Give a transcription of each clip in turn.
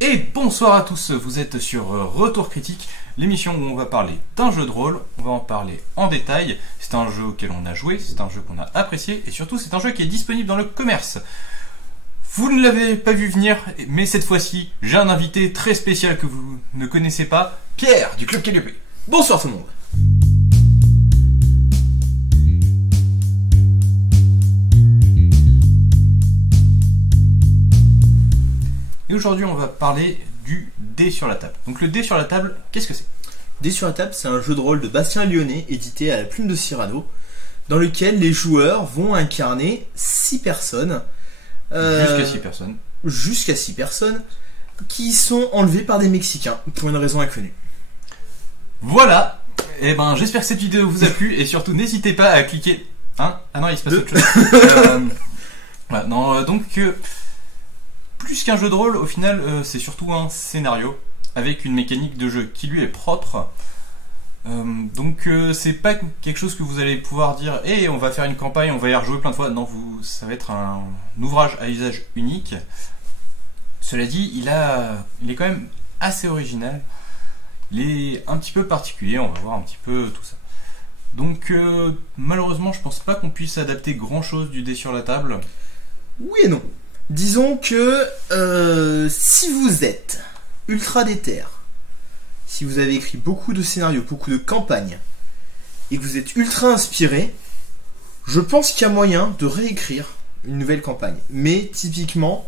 Et bonsoir à tous, vous êtes sur Retour Critique, l'émission où on va parler d'un jeu de rôle, on va en parler en détail, c'est un jeu auquel on a joué, c'est un jeu qu'on a apprécié, et surtout c'est un jeu qui est disponible dans le commerce. Vous ne l'avez pas vu venir, mais cette fois-ci, j'ai un invité très spécial que vous ne connaissez pas, Pierre du Club Calliope. Bonsoir tout le monde. Et aujourd'hui, on va parler du dé sur la table. Donc le dé sur la table, qu'est-ce que c'est? Dé sur la table, c'est un jeu de rôle de Bastien Lyonnais, édité à la Plume de Cyrano, dans lequel les joueurs vont incarner 6 personnes. Jusqu'à 6 personnes. Jusqu'à 6 personnes, qui sont enlevées par des Mexicains, pour une raison inconnue. Voilà. Et ben, j'espère que cette vidéo vous a plu, et surtout n'hésitez pas à cliquer... Hein? Ah non, il se passe autre chose. Voilà, non, donc... plus qu'un jeu de rôle, au final, c'est surtout un scénario avec une mécanique de jeu qui lui est propre. Donc, c'est pas quelque chose que vous allez pouvoir dire hey, on va faire une campagne, on va y rejouer plein de fois. Non, ça va être un ouvrage à usage unique. Cela dit, il est quand même assez original. Il est un petit peu particulier, on va voir un petit peu tout ça. Donc, malheureusement, je pense pas qu'on puisse adapter grand chose du dé sur la table. Oui et non. Disons que si vous êtes ultra déter, si vous avez écrit beaucoup de scénarios, beaucoup de campagnes, et que vous êtes ultra inspiré, je pense qu'il y a moyen de réécrire une nouvelle campagne. Mais typiquement,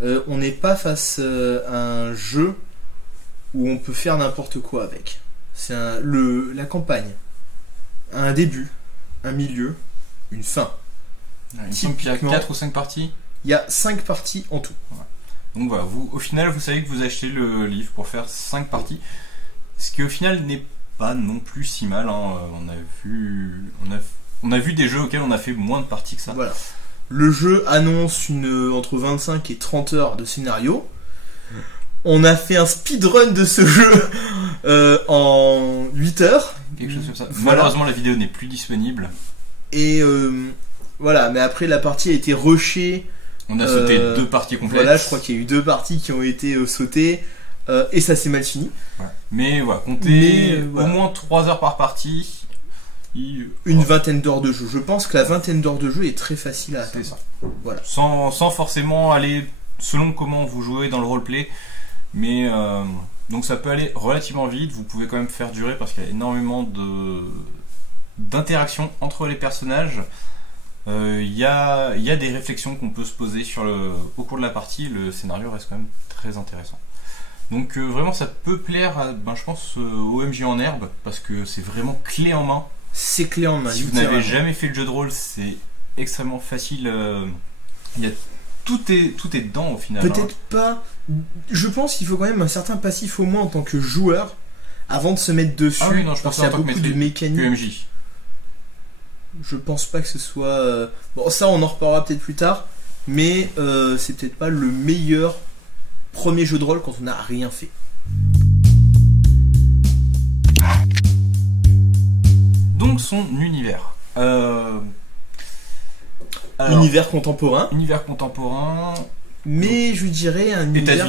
on n'est pas face à un jeu où on peut faire n'importe quoi avec. C'est la campagne a un début, un milieu, une fin. Il semble qu'il y a 4 ou 5 parties. Il y a 5 parties en tout. Ouais. Donc voilà, au final, vous savez que vous achetez le livre pour faire 5 parties. Ce qui au final n'est pas non plus si mal. Hein. On a vu des jeux auxquels on a fait moins de parties que ça. Voilà. Le jeu annonce entre 25 et 30 heures de scénario. On a fait un speedrun de ce jeu en 8 heures. Quelque chose comme ça. Voilà. Malheureusement, la vidéo n'est plus disponible. Et voilà, mais après la partie a été rushée. On a sauté 2 parties complètes. Voilà, je crois qu'il y a eu 2 parties qui ont été sautées et ça s'est mal fini. Ouais. Mais voilà, comptez au moins 3 heures par partie. Une vingtaine d'heures de jeu. Je pense que la vingtaine d'heures de jeu est très facile à atteindre. C'est ça. Voilà. Sans forcément aller selon comment vous jouez dans le roleplay. Mais donc ça peut aller relativement vite. Vous pouvez quand même faire durer parce qu'il y a énormément d'interactions entre les personnages. Il y a des réflexions qu'on peut se poser au cours de la partie. Le scénario reste quand même très intéressant. Donc vraiment ça peut plaire à, je pense au MJ en herbe parce que c'est vraiment clé en main. C'est clé en main. Si vous n'avez jamais fait le jeu de rôle, c'est extrêmement facile. Tout est dedans au final. Peut-être pas. Je pense qu'il faut quand même un certain passif au moins en tant que joueur avant de se mettre dessus. Ah oui, non, je pense qu'il y a en tant beaucoup que de mécaniques. que MJ. Je pense pas que ce soit... Bon, ça on en reparlera peut-être plus tard, mais c'est peut-être pas le meilleur premier jeu de rôle quand on n'a rien fait. Donc son univers. Univers contemporain. Univers contemporain. Mais je dirais un univers...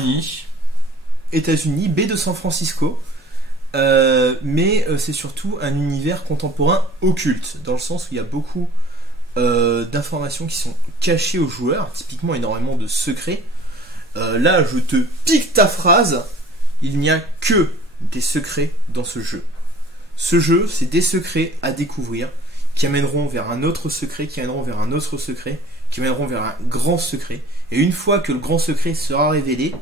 États-Unis, baie de San Francisco. Mais c'est surtout un univers contemporain occulte, dans le sens où il y a beaucoup d'informations qui sont cachées aux joueurs, typiquement énormément de secrets. Là, je te pique ta phrase, il n'y a que des secrets dans ce jeu. Ce jeu, c'est des secrets à découvrir qui amèneront vers un autre secret, qui amèneront vers un autre secret, qui amèneront vers un grand secret. Et une fois que le grand secret sera révélé,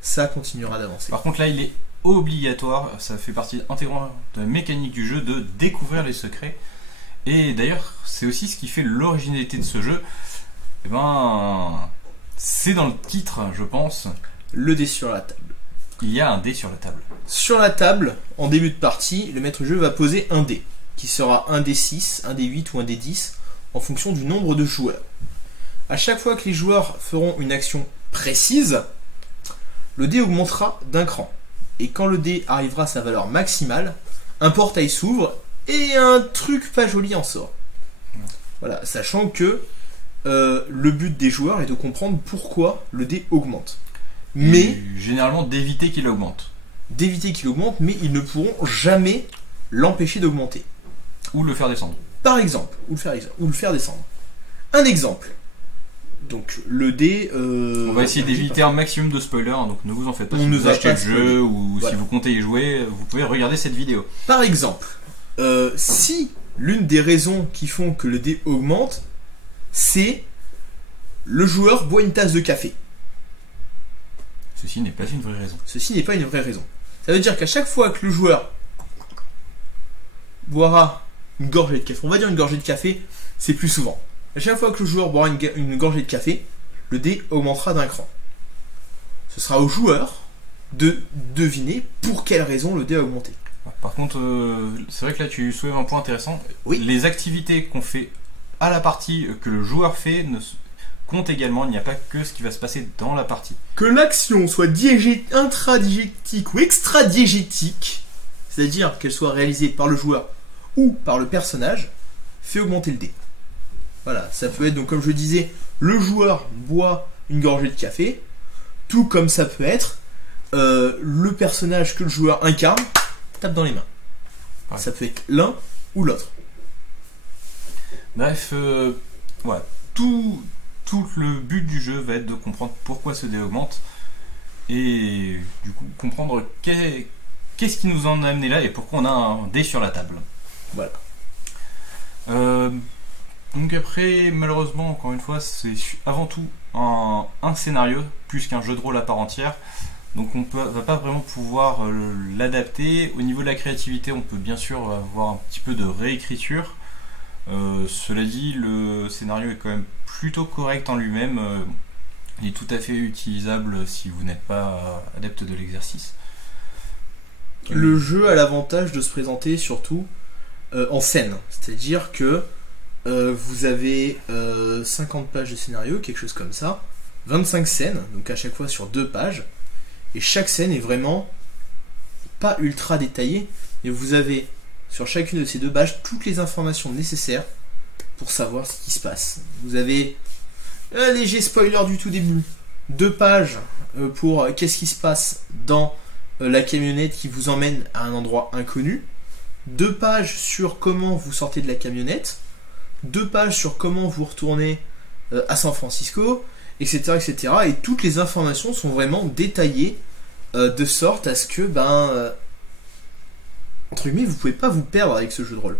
ça continuera d'avancer. Par contre, là, il est obligatoire, ça fait partie intégrante de la mécanique du jeu de découvrir les secrets. Et d'ailleurs, c'est aussi ce qui fait l'originalité de ce jeu. Et c'est dans le titre, je pense. Le dé sur la table. Il y a un dé sur la table. Sur la table, en début de partie, le maître jeu va poser un dé, qui sera un dé 6, un dé 8 ou un dé 10, en fonction du nombre de joueurs. À chaque fois que les joueurs feront une action précise, le dé augmentera d'un cran. Et quand le dé arrivera à sa valeur maximale, un portail s'ouvre et un truc pas joli en sort. Voilà, sachant que le but des joueurs est de comprendre pourquoi le dé augmente. mais Et généralement d'éviter qu'il augmente. d'éviter qu'il augmente, mais ils ne pourront jamais l'empêcher d'augmenter. Ou le faire descendre. Par exemple, ou le faire descendre. Un exemple. Donc le dé. On va essayer d'éviter un maximum de spoilers, hein, donc ne vous en faites pas. On Si nous vous a achetez pas le spoilé. jeu ou Voilà. si vous comptez y jouer, vous pouvez regarder cette vidéo. Par exemple, si l'une des raisons qui font que le dé augmente, c'est le joueur boit une tasse de café. Ceci n'est pas une vraie raison. Ceci n'est pas une vraie raison. Ça veut dire qu'à chaque fois que le joueur boira une gorgée de café, on va dire une gorgée de café, c'est plus souvent. À chaque fois que le joueur boira une gorgée de café, le dé augmentera d'un cran. Ce sera au joueur de deviner pour quelle raison le dé a augmenté. Par contre, c'est vrai que là tu soulèves un point intéressant. Oui. Les activités qu'on fait à la partie, que le joueur fait, comptent également. Il n'y a pas que ce qui va se passer dans la partie. Que l'action soit intradiégétique ou extradiégétique, c'est-à-dire qu'elle soit réalisée par le joueur ou par le personnage, fait augmenter le dé. Voilà, ça peut être, donc comme je disais, le joueur boit une gorgée de café, tout comme ça peut être le personnage que le joueur incarne tape dans les mains. Ouais. Ça peut être l'un ou l'autre. Bref, voilà. Tout le but du jeu va être de comprendre pourquoi ce dé augmente et du coup comprendre qu'est-ce qui nous en a amené là et pourquoi on a un dé sur la table. Voilà. Donc après, malheureusement, encore une fois, c'est avant tout un scénario plus qu'un jeu de rôle à part entière. Donc on va pas vraiment pouvoir l'adapter. Au niveau de la créativité, on peut bien sûr avoir un petit peu de réécriture. Cela dit, le scénario est quand même plutôt correct en lui-même. Il est tout à fait utilisable si vous n'êtes pas adepte de l'exercice. Le jeu a l'avantage de se présenter surtout en scène. C'est-à-dire que vous avez 50 pages de scénario, quelque chose comme ça, 25 scènes, donc à chaque fois sur 2 pages, et chaque scène est vraiment pas ultra détaillée, mais vous avez sur chacune de ces 2 pages toutes les informations nécessaires pour savoir ce qui se passe. Vous avez un léger spoiler du tout début, 2 pages pour qu'est-ce qui se passe dans la camionnette qui vous emmène à un endroit inconnu, 2 pages sur comment vous sortez de la camionnette, 2 pages sur comment vous retournez à San Francisco, etc., etc. Et toutes les informations sont vraiment détaillées de sorte à ce que, entre guillemets, vous pouvez pas vous perdre avec ce jeu de rôle.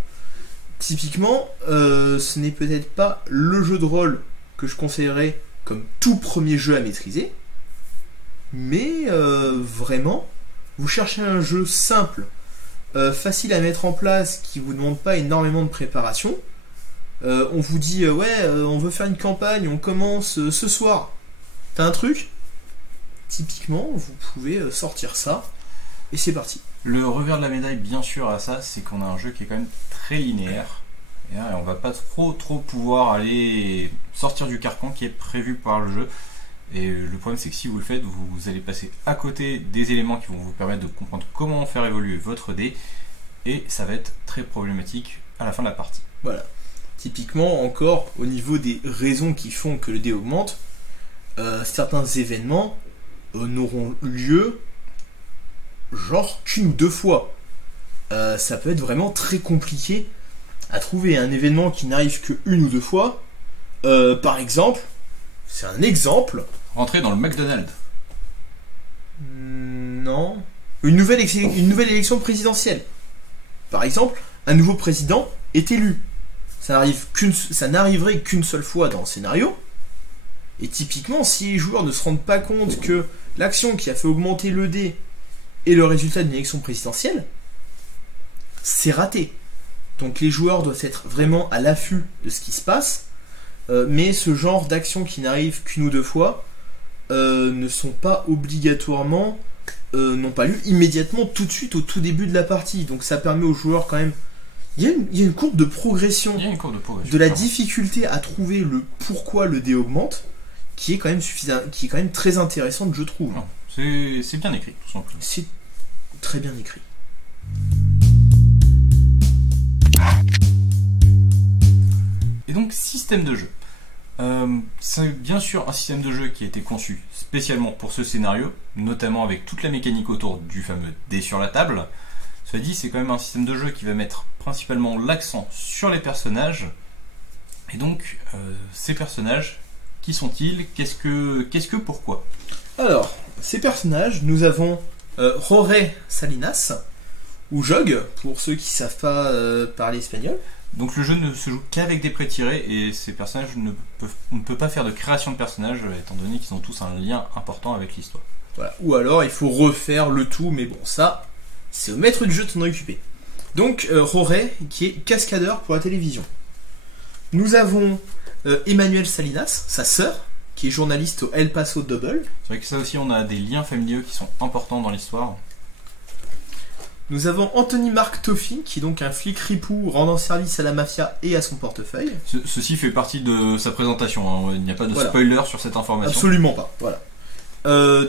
Typiquement, ce n'est peut-être pas le jeu de rôle que je conseillerais comme tout premier jeu à maîtriser, mais vraiment, vous cherchez un jeu simple, facile à mettre en place, qui vous demande pas énormément de préparation. On vous dit on veut faire une campagne, on commence ce soir. T'as un truc? Typiquement, vous pouvez sortir ça et c'est parti. Le revers de la médaille, bien sûr, à ça, c'est qu'on a un jeu qui est quand même très linéaire. Et on va pas trop pouvoir aller sortir du carcan qui est prévu par le jeu. Et le problème, c'est que si vous le faites, vous allez passer à côté des éléments qui vont vous permettre de comprendre comment faire évoluer votre dé. Et ça va être très problématique à la fin de la partie. Voilà. Typiquement, encore, au niveau des raisons qui font que le dé augmente, certains événements n'auront lieu genre qu'une ou 2 fois. Ça peut être vraiment très compliqué à trouver un événement qui n'arrive que 1 ou 2 fois. Par exemple, c'est un exemple. Rentrer dans le McDonald's. Non. Une nouvelle élection présidentielle. Par exemple, un nouveau président est élu. Ça n'arriverait qu'une seule fois dans le scénario. Et typiquement, si les joueurs ne se rendent pas compte que l'action qui a fait augmenter le dé est le résultat d'une élection présidentielle, c'est raté. Donc les joueurs doivent être vraiment à l'affût de ce qui se passe. Mais ce genre d'action qui n'arrive qu'une ou 2 fois ne sont pas obligatoirement, n'ont pas lieu immédiatement tout de suite au tout début de la partie. Donc ça permet aux joueurs quand même. Il y a une courbe de progression Il y a une courbe de progression. de la difficulté à trouver le pourquoi le dé augmente, qui est quand même qui est quand même très intéressante, je trouve. Non, c'est bien écrit, tout simplement. C'est très bien écrit. Et donc, système de jeu. C'est bien sûr un système de jeu qui a été conçu spécialement pour ce scénario, notamment avec toute la mécanique autour du fameux dé sur la table. Cela dit, c'est quand même un système de jeu qui va mettre principalement l'accent sur les personnages. Et donc, ces personnages, qui sont-ils? Qu'est-ce que pourquoi? Alors, ces personnages, nous avons Jorge Salinas, ou Jog, pour ceux qui ne savent pas parler espagnol. Donc le jeu ne se joue qu'avec des prêts tirés et ces personnages on ne peut pas faire de création de personnages étant donné qu'ils ont tous un lien important avec l'histoire. Voilà. Ou alors il faut refaire le tout, mais bon, ça, c'est au maître du jeu de s'en occuper. Donc Jorge, qui est cascadeur pour la télévision. Nous avons Emmanuel Salinas, sa sœur, qui est journaliste au El Paso Double. C'est vrai que ça aussi, on a des liens familiaux qui sont importants dans l'histoire. Nous avons Anthony Mark Toffin, qui est donc un flic ripou rendant service à la mafia et à son portefeuille. Ceci fait partie de sa présentation, hein. Il n'y a pas de spoiler sur cette information. Absolument pas, voilà.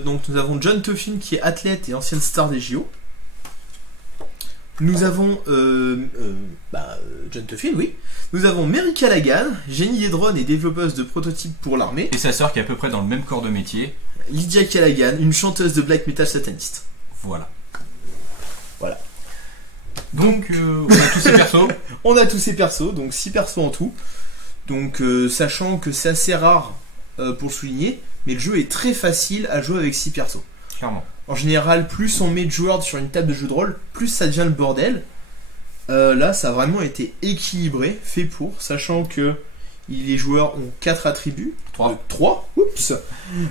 Donc nous avons John Toffin, qui est athlète et ancienne star des JO. Nous avons John Toffin, oui. Nous avons Mary Callaghan, génie des drones et développeuse de prototypes pour l'armée. Et sa sœur qui est à peu près dans le même corps de métier. Lydia Callaghan, une chanteuse de black metal sataniste. Voilà. Donc on a tous ces persos. On a tous ces persos, donc 6 persos en tout. Donc sachant que c'est assez rare pour le souligner, mais le jeu est très facile à jouer avec 6 persos. Clairement. En général, plus on met de joueurs sur une table de jeu de rôle, plus ça devient le bordel. Là, ça a vraiment été équilibré, fait pour, sachant que les joueurs ont 4 attributs. 3. Oups.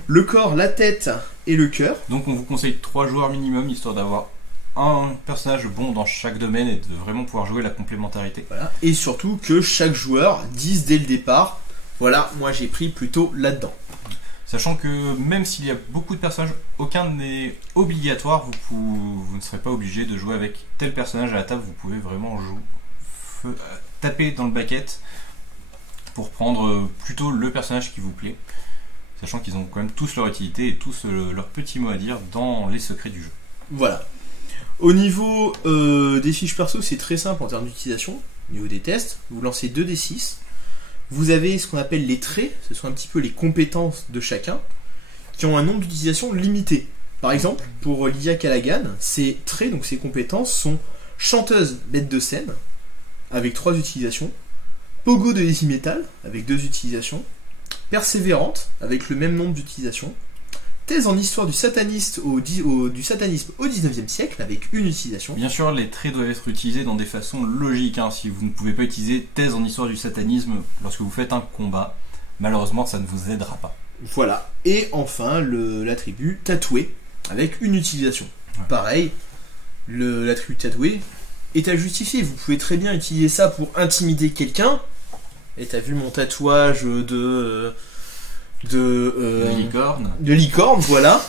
Le corps, la tête et le cœur. Donc on vous conseille 3 joueurs minimum, histoire d'avoir un personnage bon dans chaque domaine et de vraiment pouvoir jouer la complémentarité. Voilà. Et surtout que chaque joueur dise dès le départ, voilà, moi j'ai pris plutôt là-dedans. Sachant que même s'il y a beaucoup de personnages, aucun n'est obligatoire, vous ne serez pas obligé de jouer avec tel personnage à la table, vous pouvez vraiment taper dans le bucket pour prendre plutôt le personnage qui vous plaît, sachant qu'ils ont quand même tous leur utilité et tous leur petit mot à dire dans les secrets du jeu. Voilà. Au niveau des fiches perso, c'est très simple en termes d'utilisation. Au niveau des tests, vous lancez 2d6. Vous avez ce qu'on appelle les traits, ce sont un petit peu les compétences de chacun, qui ont un nombre d'utilisations limité. Par exemple, pour Lydia Callaghan, ses traits, donc ses compétences, sont chanteuse bête de scène, avec 3 utilisations, pogo de heavy metal, avec 2 utilisations, persévérante, avec le même nombre d'utilisations, thèse en histoire du satanisme au 19e siècle, avec une utilisation. Bien sûr, les traits doivent être utilisés dans des façons logiques. Si vous ne pouvez pas utiliser thèse en histoire du satanisme lorsque vous faites un combat, malheureusement, ça ne vous aidera pas. Voilà. Et enfin, l'attribut tatoué, avec une utilisation. Ouais. Pareil, l'attribut tatoué est à justifier. Vous pouvez très bien utiliser ça pour intimider quelqu'un. Et t'as vu mon tatouage de licorne, voilà.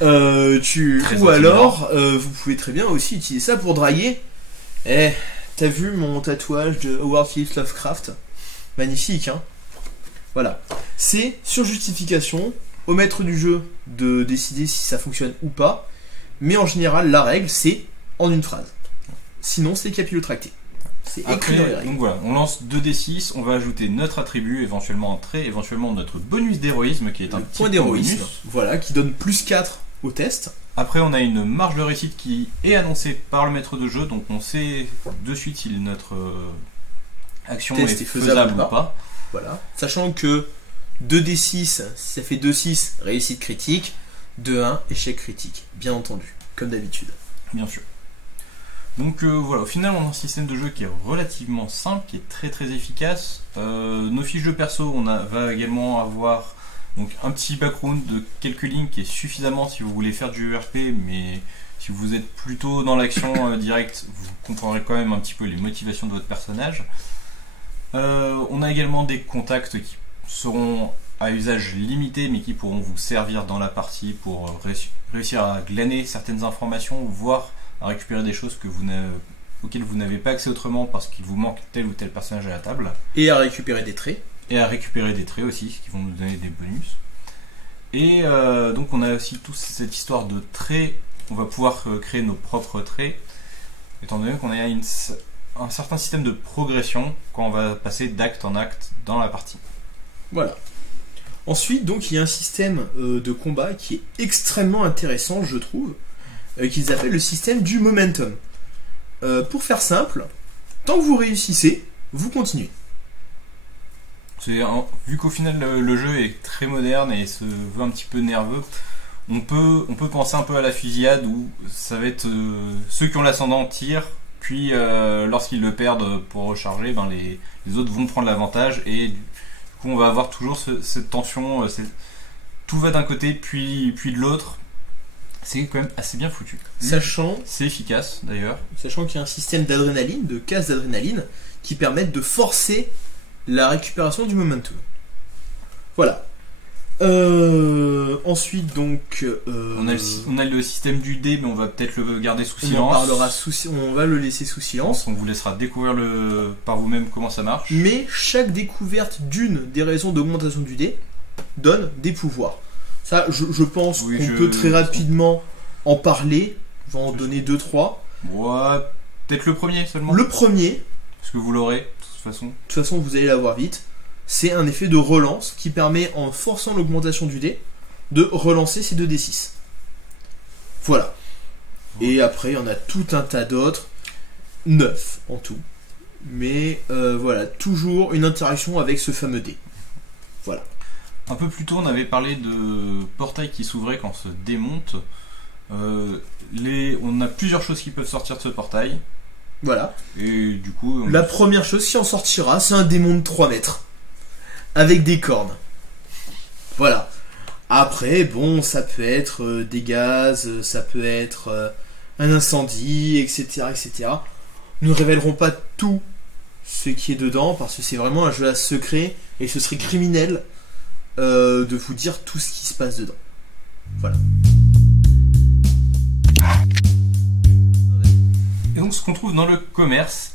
Ou alors, vous pouvez très bien aussi utiliser ça pour draguer. T'as vu mon tatouage de Howard Phillips Lovecraft? Magnifique, hein. Voilà. C'est sur justification, au maître du jeu de décider si ça fonctionne ou pas. Mais en général, la règle, c'est en une phrase. Sinon, c'est capillotracté. C'est écrit dans les règles. Donc voilà, on lance 2d6, on va ajouter notre attribut, éventuellement un trait, éventuellement notre bonus d'héroïsme qui est un petit point d'héroïsme, voilà, qui donne plus 4 au test. Après, on a une marge de réussite qui est annoncée par le maître de jeu, donc on sait de suite si notre action est faisable ou pas. Voilà. Sachant que 2d6, si ça fait 2-6, réussite critique, 2-1, échec critique, bien entendu, comme d'habitude. Bien sûr. Donc voilà, au final on a un système de jeu qui est relativement simple, qui est très très efficace. Nos fiches de perso, va également avoir donc un petit background de quelques lignes qui est suffisamment si vous voulez faire du ERP, mais si vous êtes plutôt dans l'action directe, vous comprendrez quand même un petit peu les motivations de votre personnage. On a également des contacts qui seront à usage limité, mais qui pourront vous servir dans la partie pour réussir à glaner certaines informations, voire à récupérer des choses auxquelles vous n'avez pas accès autrement parce qu'il vous manque tel ou tel personnage à la table. Et à récupérer des traits. Et à récupérer des traits aussi, qui vont nous donner des bonus. Et donc on a aussi toute cette histoire de traits. On va pouvoir créer nos propres traits, étant donné qu'on a un certain système de progression quand on va passer d'acte en acte dans la partie. Voilà. Ensuite, donc, il y a un système de combat qui est extrêmement intéressant, je trouve, qu'ils appellent le système du momentum. Pour faire simple, tant que vous réussissez, vous continuez. Vu qu'au final le jeu est très moderne et se veut un petit peu nerveux, on peut penser un peu à la fusillade où ça va être ceux qui ont l'ascendant tirent, puis lorsqu'ils le perdent pour recharger, ben les autres vont prendre l'avantage et du coup on va avoir toujours cette tension, tout va d'un côté puis de l'autre. C'est quand même assez bien foutu. C'est efficace d'ailleurs. Sachant qu'il y a un système d'adrénaline, de casse d'adrénaline, qui permettent de forcer la récupération du momentum. Voilà. Ensuite donc on a le système du dé, mais on va peut-être le garder sous silence. On va le laisser sous silence. On vous laissera découvrir par vous-même comment ça marche. Mais chaque découverte d'une des raisons d'augmentation du dé donne des pouvoirs. Ça, je pense qu'on peut très rapidement en parler. Je vais en donner 2-3. Ouais, peut-être le premier seulement. Le premier, parce que vous l'aurez, de toute façon. De toute façon, vous allez l'avoir vite. C'est un effet de relance qui permet, en forçant l'augmentation du dé, de relancer ces 2d6. Voilà. Et après, il y en a tout un tas d'autres. 9 en tout. Mais voilà, toujours une interaction avec ce fameux dé. Voilà. Un peu plus tôt, on avait parlé de portails qui s'ouvraient quand on se démonte. On a plusieurs choses qui peuvent sortir de ce portail. Voilà. Et du coup... La première chose qui en sortira, c'est un démon de 3 mètres. Avec des cornes. Voilà. Après, bon, ça peut être des gaz, ça peut être un incendie, etc., etc. Nous ne révélerons pas tout ce qui est dedans, parce que c'est vraiment un jeu à secret, et ce serait criminel de vous dire tout ce qui se passe dedans. Voilà. Et donc ce qu'on trouve dans le commerce,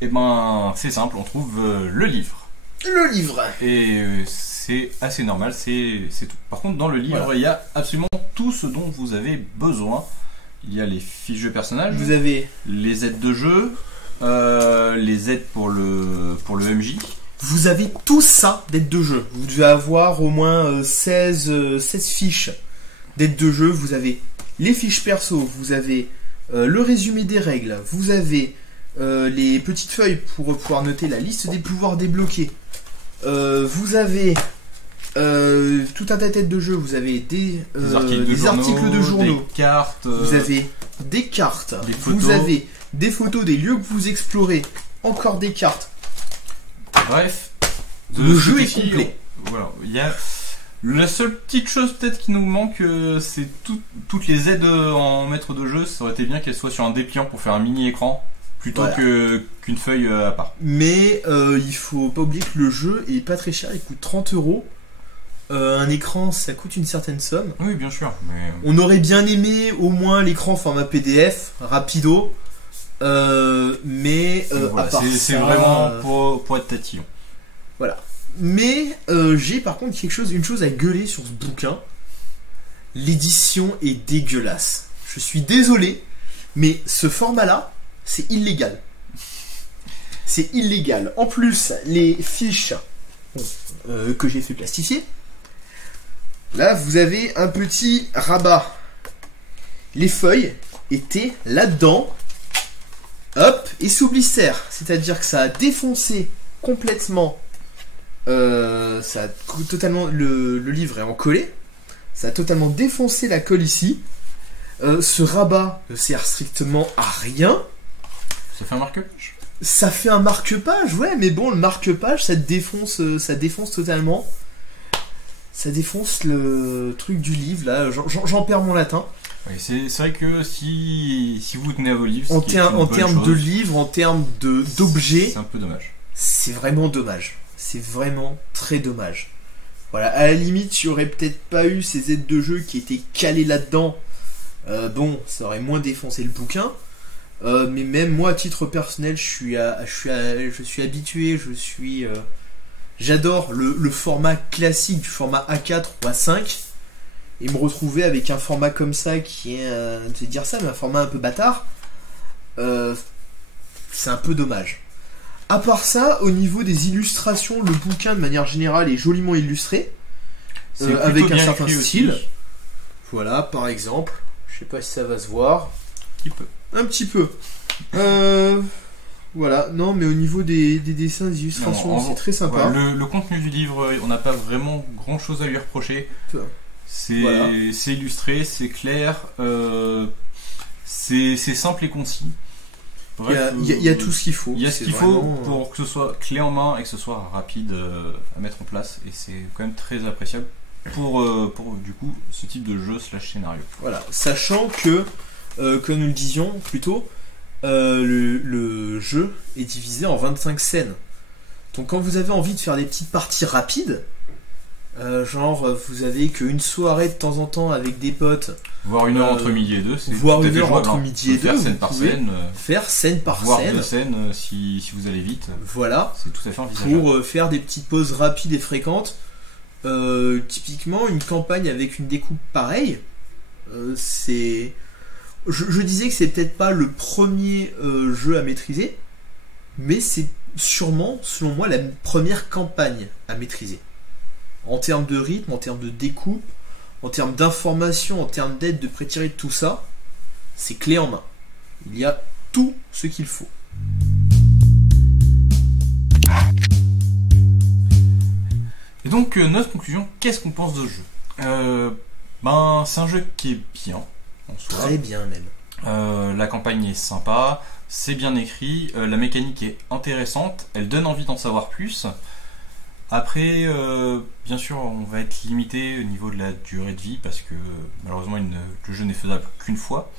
eh ben c'est simple, on trouve le livre. Le livre. Et c'est assez normal, c'est tout. Par contre dans le livre, voilà, il y a absolument tout ce dont vous avez besoin. Il y a les fiches de personnages, vous avez les aides de jeu, les aides pour le MJ. Vous avez tout ça d'aides de jeu. Vous devez avoir au moins 16 fiches d'aides de jeu. Vous avez les fiches perso, vous avez le résumé des règles, vous avez les petites feuilles pour pouvoir noter la liste des pouvoirs débloqués. Vous avez tout un tas d'aides de jeu. Vous avez des articles de journaux, des cartes, vous avez des cartes, des photos. Vous avez des photos des lieux que vous explorez, encore des cartes. Bref, le jeu est complet. Voilà, il y a la seule petite chose peut-être qui nous manque, c'est toutes les aides en maître de jeu. Ça aurait été bien qu'elles soient sur un dépliant pour faire un mini écran plutôt qu'une feuille à part. Mais il faut pas oublier que le jeu est pas très cher, il coûte 30€. Un écran, ça coûte une certaine somme. Oui, bien sûr. Mais... On aurait bien aimé au moins l'écran format PDF, rapido. Mais voilà, c'est vraiment pour être tatillon. Voilà. Mais j'ai par contre une chose à gueuler sur ce bouquin. L'édition est dégueulasse. Je suis désolé, mais ce format-là, c'est illégal. C'est illégal. En plus, les fiches que j'ai fait plastifier, là, vous avez un petit rabat. Les feuilles étaient là-dedans. Hop, et sous blister, c'est-à-dire que ça a défoncé complètement, ça a totalement, le livre est encollé, ça a totalement défoncé la colle ici. Ce rabat ne sert strictement à rien. Ça fait un marque-page. Ça fait un marque-page, ouais, mais bon, le marque-page, ça défonce totalement. Ça défonce le truc du livre, là, j'en perds mon latin. Oui, c'est vrai que si vous tenez à vos livres, en termes de livres, en termes d'objets, c'est un peu dommage. C'est vraiment dommage. C'est vraiment très dommage. Voilà, à la limite, il n'y aurait peut-être pas eu ces aides de jeu qui étaient calées là-dedans. Bon, ça aurait moins défoncé le bouquin. Mais même moi, à titre personnel, je suis habitué, j'adore le format classique du format A4 ou A5. Et me retrouver avec un format comme ça qui est, je vais dire ça, mais un format un peu bâtard, c'est un peu dommage. À part ça, au niveau des illustrations, le bouquin de manière générale est joliment illustré. avec un bien certain écrit style. aussi. Voilà, par exemple. Je sais pas si ça va se voir. Qui peut. Un petit peu. Voilà, non, mais au niveau des dessins, des illustrations, c'est très sympa. Ouais, le contenu du livre, on n'a pas vraiment grand chose à lui reprocher. C'est Voilà. illustré, c'est clair, c'est simple et concis. Bref, Il y a tout ce qu'il faut. il y a ce C'est qu'il faut vraiment, pour que ce soit clé en main et que ce soit rapide à mettre en place. Et c'est quand même très appréciable pour du coup ce type de jeu / scénario. Voilà, sachant que, comme nous le disions plus tôt, le jeu est divisé en 25 scènes. Donc quand vous avez envie de faire des petites parties rapides, genre vous avez qu'une soirée de temps en temps avec des potes, Voire une heure entre midi et deux, c'est voire tout à une fait heure jouable, entre hein. midi et Faire deux, scène vous par pouvez scène, faire scène par voire scène. deux scènes si vous allez vite. Voilà, C'est tout à fait envisageable. pour faire des petites pauses rapides et fréquentes. Typiquement, une campagne avec une découpe pareille, c'est. Je disais que c'est peut-être pas le premier jeu à maîtriser, mais c'est sûrement, selon moi, la première campagne à maîtriser. En termes de rythme, en termes de découpe, en termes d'information, en termes d'aide, de pré-tirée, de tout ça, c'est clé en main. Il y a tout ce qu'il faut. Et donc, notre conclusion, qu'est-ce qu'on pense de ce jeu c'est un jeu qui est bien, en soi. Très bien même. La campagne est sympa, c'est bien écrit, la mécanique est intéressante, elle donne envie d'en savoir plus. Après, bien sûr, on va être limité au niveau de la durée de vie parce que malheureusement, le jeu n'est faisable qu'une fois.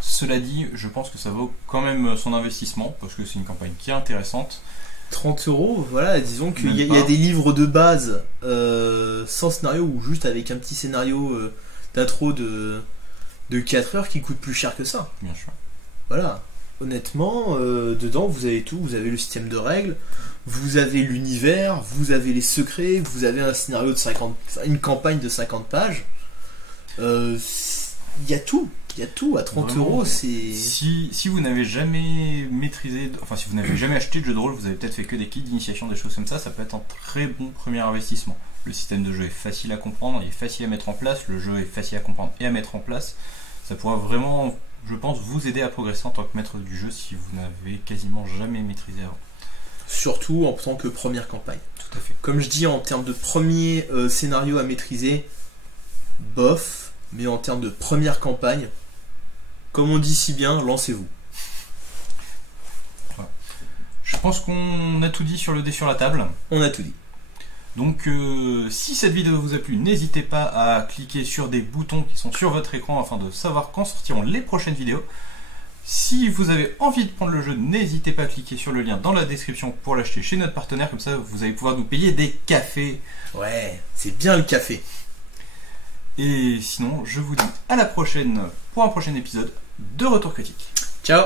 Cela dit, je pense que ça vaut quand même son investissement parce que c'est une campagne qui est intéressante. 30 euros, voilà, disons qu'il y, Même a pas. des livres de base sans scénario ou juste avec un petit scénario d'intro de 4 heures qui coûte plus cher que ça. Bien sûr. Voilà, honnêtement, dedans vous avez tout, vous avez le système de règles, vous avez l'univers, vous avez les secrets, vous avez un scénario de 50, une campagne de 50 pages. Il y a tout à 30 Vraiment, euros, c'est. Si vous n'avez jamais maîtrisé, enfin si vous n'avez jamais acheté de jeu de rôle, vous avez peut-être fait que des kits d'initiation, des choses comme ça peut être un très bon premier investissement. Le système de jeu est facile à comprendre, il est facile à mettre en place, le jeu est facile à comprendre et à mettre en place. Ça pourra vraiment, je pense, vous aider à progresser en tant que maître du jeu si vous n'avez quasiment jamais maîtrisé avant. Surtout en tant que première campagne. Tout à fait. Comme je dis, en termes de premier scénario à maîtriser, bof, mais en termes de première campagne, comme on dit si bien, lancez-vous. Je pense qu'on a tout dit sur le dé sur la table. On a tout dit. Donc si cette vidéo vous a plu, n'hésitez pas à cliquer sur des boutons qui sont sur votre écran afin de savoir quand sortiront les prochaines vidéos. Si vous avez envie de prendre le jeu, n'hésitez pas à cliquer sur le lien dans la description pour l'acheter chez notre partenaire, comme ça vous allez pouvoir nous payer des cafés. Ouais, c'est bien le café. Et sinon, je vous dis à la prochaine pour un prochain épisode de Retour Critique. Ciao.